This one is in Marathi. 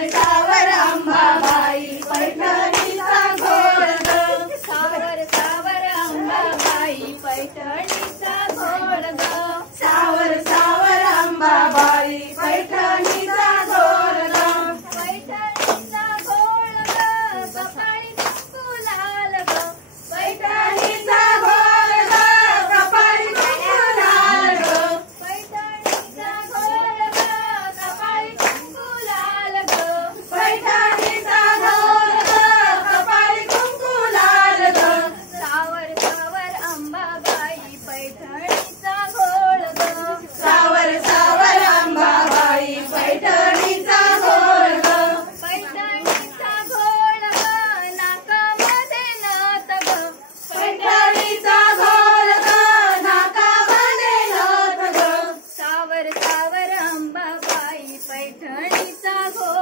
सावर सावर अंबाबाई पैठणीचा घोळ ग सावर सावर अंबाबाई पैठणीचा घोळ ग सावर सावर अंबाबाई पैठणीचा घोळ ग पैठणीचा घोळ ग कपाळी कुंकू लाल ग पैठणीचा घोळ ग कपाळी कुंकू लाल ग पैठणीचा घोळ ग कपाळी कुंकू लाल ग पैठणीचा घोळ ग कपाळी कुंकू लाल ग सावर सावर अंबाबाई पैठणीचा घोळ ग सावर सावर अंबाबाई पैठणीचा घोळ ग पैठणीचा घोळ ग नाकामध्ये नथ ग पैठणीचा घोळ ग नाकामध्ये नथ ग सावर सावर अंबाबाई पैठणीचा घोळ